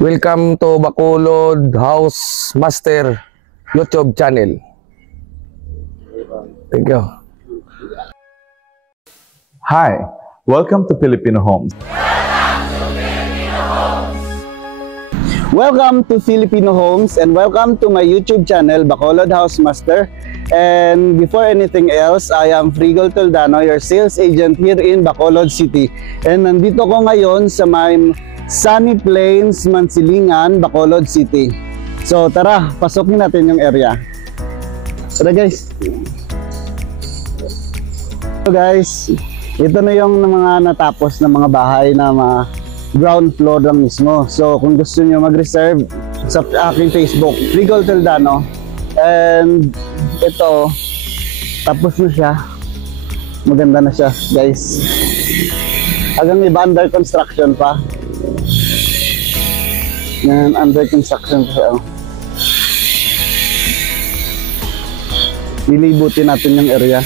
Welcome to Bacolod House Master YouTube channel. Thank you. Hi, welcome to Filipino Homes. Welcome to Filipino Homes and welcome to my YouTube channel, Bacolod House Master. And before anything else, I am Frigol Toldano, your sales agent here in Bacolod City. And nandito ko ngayon sa may Sunny Plains, Mansilingan, Bacolod City. So tara, pasokin natin yung area. Tara guys. So guys, ito na yung mga natapos na mga bahay na ground floor lang mismo. So kung gusto niyo mag-reserve sa aking Facebook, Frigol Toldano. And ito, tapos na siya. Maganda na siya guys. Hanggang iba under construction pa. Yan, under construction pa siya. Lilibutin natin yung area.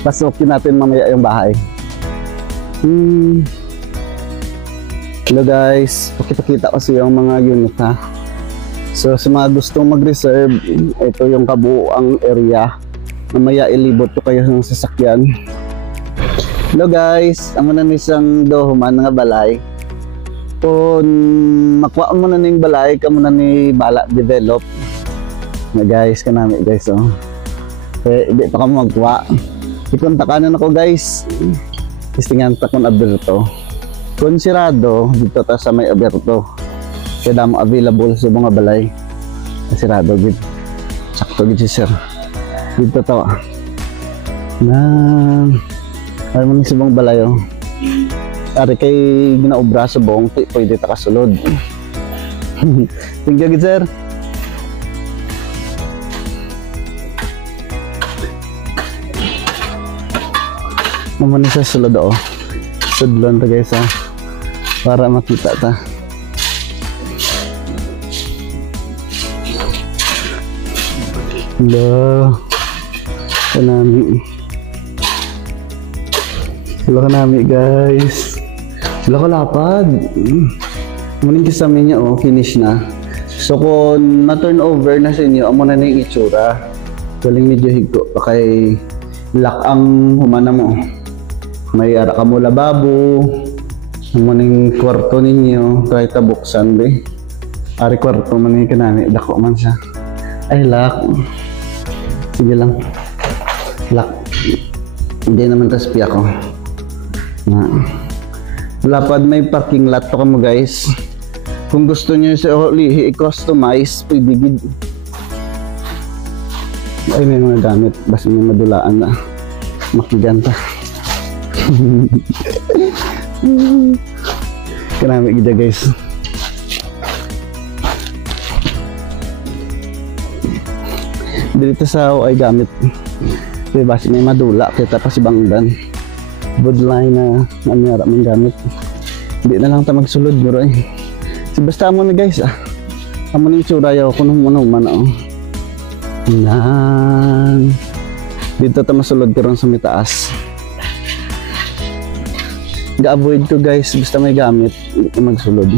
Pasukin natin mamaya yung bahay. Hello guys, pakita ko sa yung mga unit ha. So sa mga gustong mag-reserve, ito yung kabuuang area. Mamaya ilibot ko kayo ng sasakyan. Hello guys, amo na isang dohuman nga balay. Kung makuha mo na ning balay, kamo na ni bala develop. Na guys, kanami guys oh. Hindi pa kamo magkuha. Ikontakan na ako guys. Istingan ta kon Alberto. Kung sirado, dito ta sa may Alberto. Kaya damo available sa mga balay. Sirado gid. Sakto gid si sir. Dito to. Na ay man sa mga balay oh. Ari kay ginaobra sa bong, pwede ta kasulod. Thank you gid sir. Naman sa sulod oh. Sudlon ta guys ah. Para makita ta. Hello. Kanami guys. Sila kalapad. Muning kisame niya oh, finish na. So kung na-turn over na sa inyo, amo na yung itsura. Galing medyo higko pa kay lock ang humana mo. May ara ka mo lababo. Amo ning kwarto ninyo, kahit tabuksan be. Ari kwarto man ni kanami, dako man siya. Ay lock. Sige lang. Lock. Hindi naman tas piya ko. Na. Lapad may parking lot to kamo guys. Kung gusto niyo sa i-customize, pwede gid. Ay may mga gamit, basta may madulaan na. Makiganta. Kanami gid guys. Dito sa ay gamit. Kaya basta may madula kita pa si bangdan. Budline na nangyara mong gamit. Hindi na lang ta magsulod bro eh. So, basta mo na guys ah. Amo ning tsura yaw kuno man oh. Nan. Dito ta masulod karon sa mitaas. Ga-avoid ko guys basta may gamit magsulod.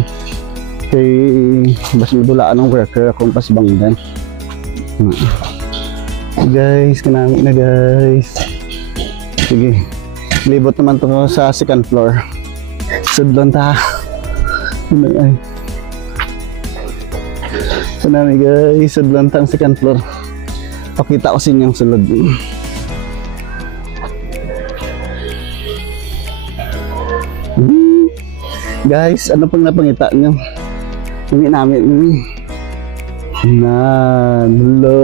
Kay basta madulaan ng worker akong pasbangdan. Guys, kanami na guys. Sige. Libot naman to sa second floor. Sudlon ta. Ay. So nami guys, sudlon ta ang second floor. Pakita ko sa inyong sulod. Guys, ano pang napangita nyo? Hindi namin ini. Hello.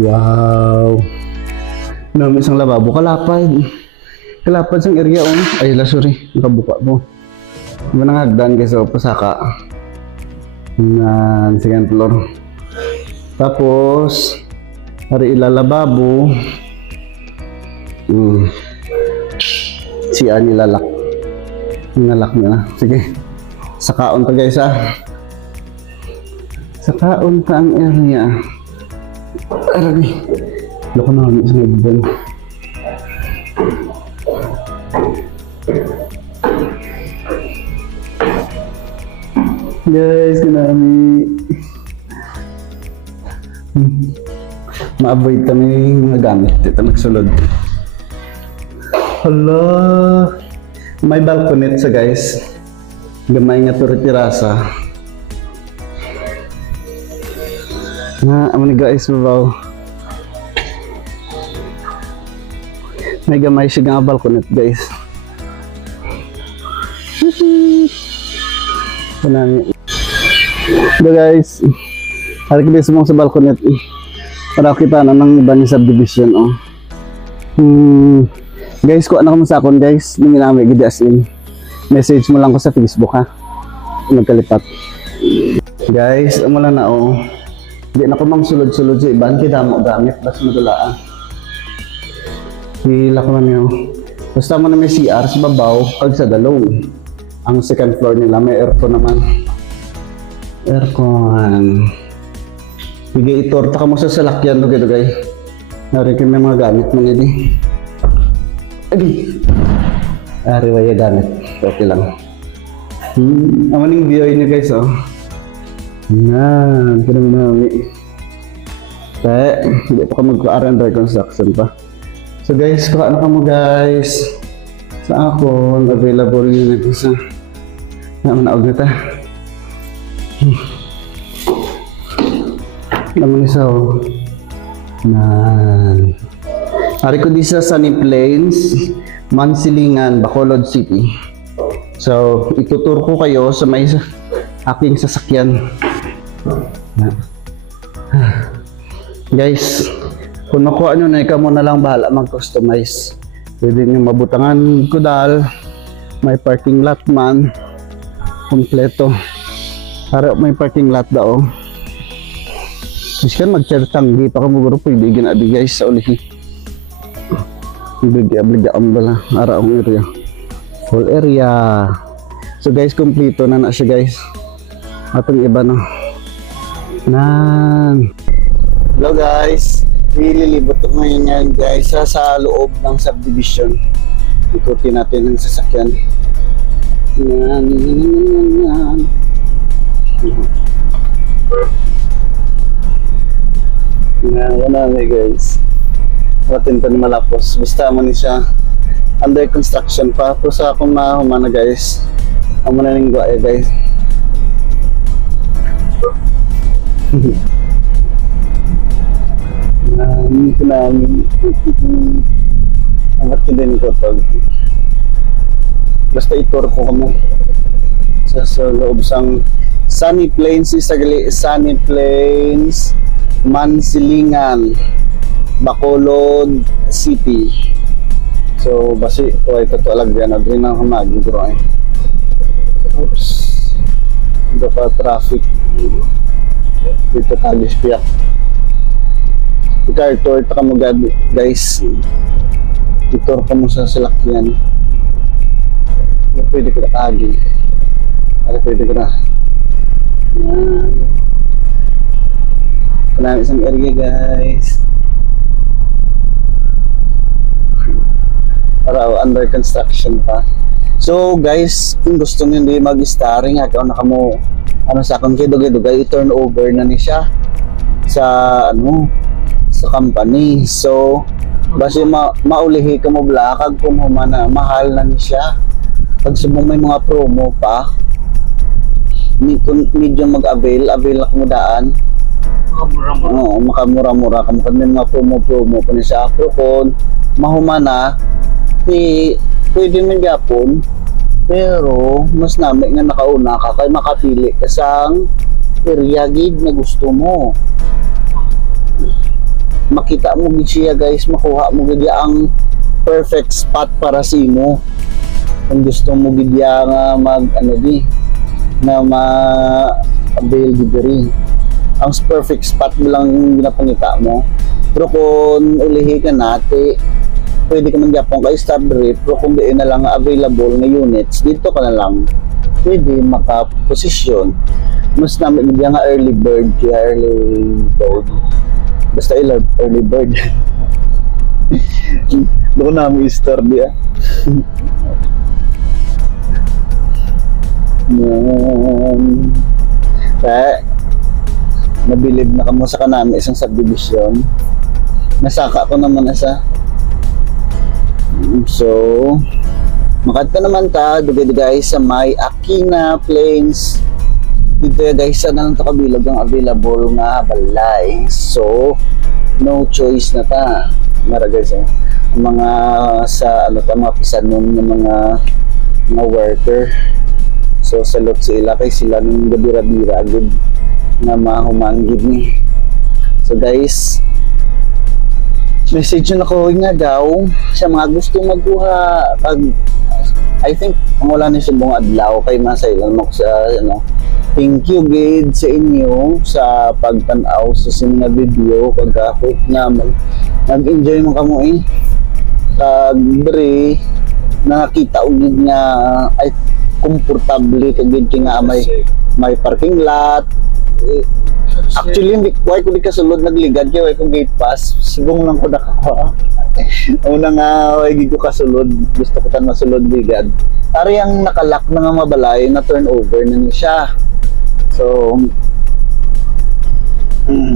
Wow. Namin isang lababo kalapad. Kalapad sang area on. Ay la sorry, nakabuka mo. Manang hagdan guys o pasaka. Na second floor. Tapos hari ilalababo. Si ani lalak. Nalak na. Sige. Sakaon pa guys ha. Sakaon pa ang area. Arabi. Loko na kami sa nagdan. Guys, kanami. Ma-avoid kami mga gamit. Dito magsulod. Hala. May balconette sa guys. Gamay nga to tirasa. Amo ni guys, babaw. May gamay siya nga balconette guys. Kanami. So guys, hari kita semua sa balconette. Para kita na ng iba ni subdivision oh. Guys, kung ano ka mo sa akon guys, hindi namin gidi as in. Message mo lang ko sa Facebook ha. Magkalipat. Guys, amo lang na oh. Hindi na ko mang sulod-sulod sa iban, kaya mo gamit, basta madulaan. Hila ko man yun. Basta mo na may CR sa babaw, kag sa dalong. Ang second floor nila, may aircon naman. Aircon. Bigay itorta ka mo sa salakyan, dugay-dugay. Narikin may mga gamit mo nila. Adi. Ari waya gamit. Okay lang. Amaning view niyo guys, oh. Yan, kaya namin. Kaya, hindi pa ka mag-R&R construction pa. So guys, kung ano ka mo guys, sa ako, available yun ito sa naman na ta. Naman isa oh. Nan. Ari ko di sa Sunny Plains, Mansilingan, Bacolod City. So, itutur ko kayo sa may aking sasakyan. Guys, kung nakuha nyo na, ikaw mo na lang bahala mag-customize. Pwede nyo mabutangan kudal, may parking lot man, kompleto. Para may parking lot daw. Miskan magchartanggi pa ka mo guro, pwede ginabi guys sa ulihi. Bigyan bala, araong area. Full area. So guys, kompleto na na siya guys. Atong iba no. Nan. Hello guys. Ililibot ko ngayon yan guys sa loob ng subdivision. Ikutin natin ang sasakyan. Yan. Wala na guys. Matin pa ni malapos. Basta mo ni siya under construction pa. Pero sa akong mahumana guys. Amo na ning guay guys. Namin ang din ko pag basta itur ko kamo sa loob sang Sunny Plains Sunny Plains Mansilingan Bacolod City. So basi ko ay totoo lagyan na din ang hamagi bro eh. Oops, hindi pa traffic dito kalis piyak. Ito ka mo guys. Itor ka mo sa salakyan. Pwede ko na kagi. Pwede ko na. Yan. Panami isang area guys. Para under construction pa. So guys, kung gusto nyo hindi mag-starring, ako na kamo ano sa akong dugay-dugay, i-turn over na ni siya sa ano sa company. So basi maulihi ka mo blakag kung humana mahal na ni siya. Pag subong may mga promo pa medyo mag-avail ako mo daan. Oo, makamura-mura ka mo may mga promo pa ni siya. Pero kung mahumana pwede man gyapon, pero mas namin nga nakauna ka kay makapili ka sang area gid na gusto mo. Makita mo gid siya guys, makuha mo gid ang perfect spot para sa imo. Kung gusto mo gid nga mag ano di na ma-avail gid diri. Ang perfect spot mo lang ginapangita mo. Pero kung ulihi ka nate, pwede ka man gyapon kay stop diri, pero kung di na lang available na units, dito ka na lang pwede maka-position. Mas namin gid nga early bird. Basta early bird. Doon namin i-store diya. Kaya, nabilib na kamo sa kanami isang subdivision. Nasaka ko naman isa. So, makadto naman ta, dugay guys sa may Aquina Plains. Dito guys, na lang to kabilog ang available nga balay. So, no choice na ta. Mara guys, mga sa ano ta, mga pisanon ng mga worker. So, salot sila kay sila ng gabira-bira agad na mahumanggid ni. So guys, message na ko nga daw sa mga gustong magkuha pag I think wala ni subong adlaw kay masaylan mo sa ano. Thank you gid sa inyo sa pagtan-aw sa singa video pagka-hope na nag-enjoy mo kamo kag bre nakita og nga ay komportable kag gid nga may parking lot. Actually, hindi ko di kasulod nagligad kaya ko gate pass. Sigong lang ko nakakuha. Una nga, hindi ko kasulod. Gusto ko tan masulod ligad. Ari ang nakalak na nga mabalay na turnover na niya siya. So,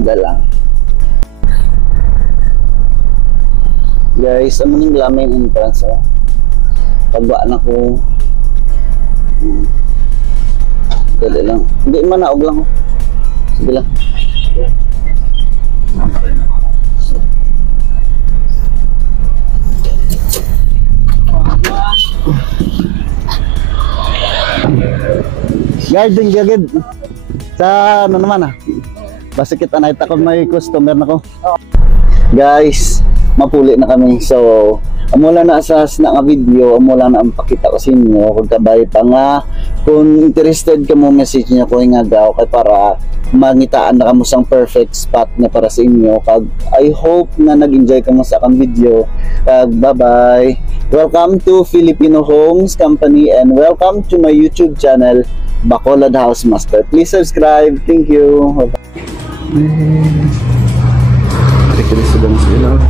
dala. Guys, ano yung lamay yung entrance? Pagbaan ako. Dali lang. Hindi man naog lang. Sige lang. Guarding gagid. Sa ano naman basta kita nakita ko may customer na ko. Guys, mapuli na kami. So, amula na asas na nga video, amula na ang pakita ko sa inyo. Kung kabay pa nga, kung interested ka mo, message niya ko nga daw kay para mangitaan na kamo sang perfect spot na para sa inyo. Kag I hope na nag-enjoy ka mo sa akong video. Kag bye-bye. Welcome to Filipino Homes Company and welcome to my YouTube channel, Bacolod Housemaster. Please subscribe. Thank you. Bye-bye.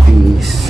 Peace.